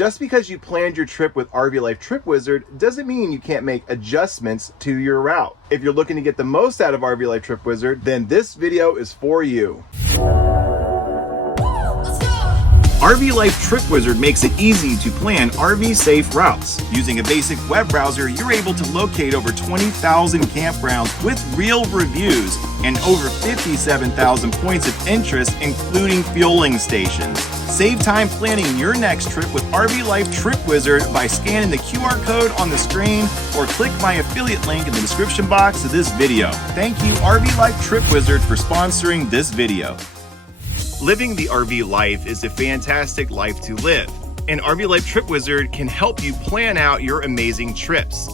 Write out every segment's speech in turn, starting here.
Just because you planned your trip with RV Life Trip Wizard doesn't mean you can't make adjustments to your route. If you're looking to get the most out of RV Life Trip Wizard, then this video is for you. RV Life Trip Wizard makes it easy to plan RV-safe routes. Using a basic web browser, you're able to locate over 20,000 campgrounds with real reviews and over 57,000 points of interest, including fueling stations. Save time planning your next trip with RV Life Trip Wizard by scanning the QR code on the screen or click my affiliate link in the description box of this video. Thank you, RV Life Trip Wizard, for sponsoring this video. Living the RV life is a fantastic life to live, and RV Life Trip Wizard can help you plan out your amazing trips.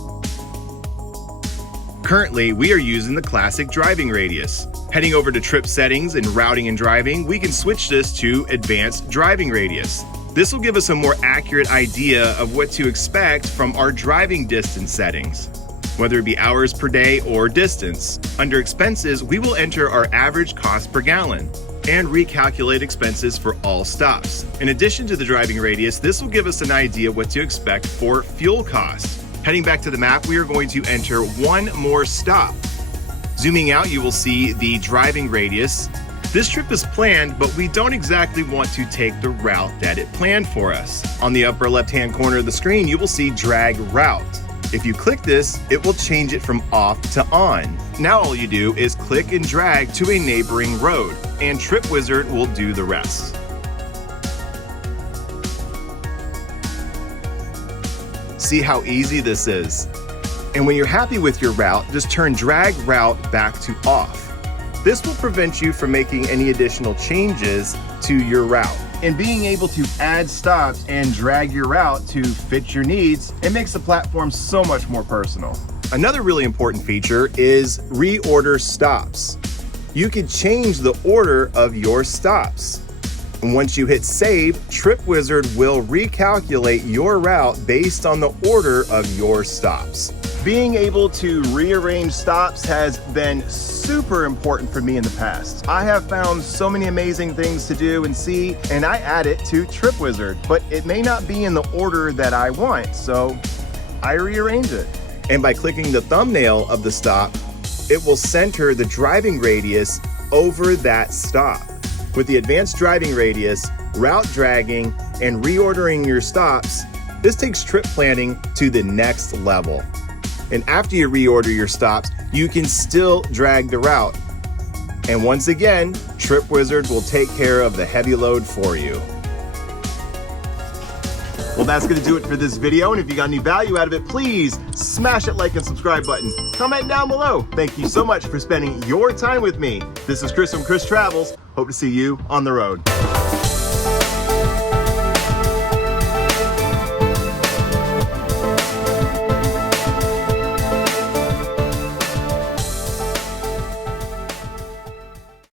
Currently, we are using the classic driving radius. Heading over to trip settings and routing and driving, we can switch this to advanced driving radius. This will give us a more accurate idea of what to expect from our driving distance settings, whether it be hours per day or distance. Under expenses, we will enter our average cost per gallon and recalculate expenses for all stops. In addition to the driving radius, this will give us an idea what to expect for fuel cost. Heading back to the map, we are going to enter one more stop. Zooming out, you will see the driving radius. This trip is planned, but we don't exactly want to take the route that it planned for us. On the upper left-hand corner of the screen, you will see drag route. If you click this, it will change it from off to on. Now all you do is click and drag to a neighboring road, and Trip Wizard will do the rest. See how easy this is? And when you're happy with your route, just turn drag route back to off. This will prevent you from making any additional changes to your route. And being able to add stops and drag your route to fit your needs, it makes the platform so much more personal. Another really important feature is reorder stops. You can change the order of your stops. And once you hit save, Trip Wizard will recalculate your route based on the order of your stops. Being able to rearrange stops has been super important for me in the past. I have found so many amazing things to do and see, and I add it to Trip Wizard, but it may not be in the order that I want, so I rearrange it. And by clicking the thumbnail of the stop, it will center the driving radius over that stop. With the advanced driving radius, route dragging, and reordering your stops, this takes trip planning to the next level. And after you reorder your stops, you can still drag the route. And once again, Trip Wizard will take care of the heavy load for you. Well, that's gonna do it for this video. And if you got any value out of it, please smash that like and subscribe button. Comment down below. Thank you so much for spending your time with me. This is Chris from Chris Travels. Hope to see you on the road.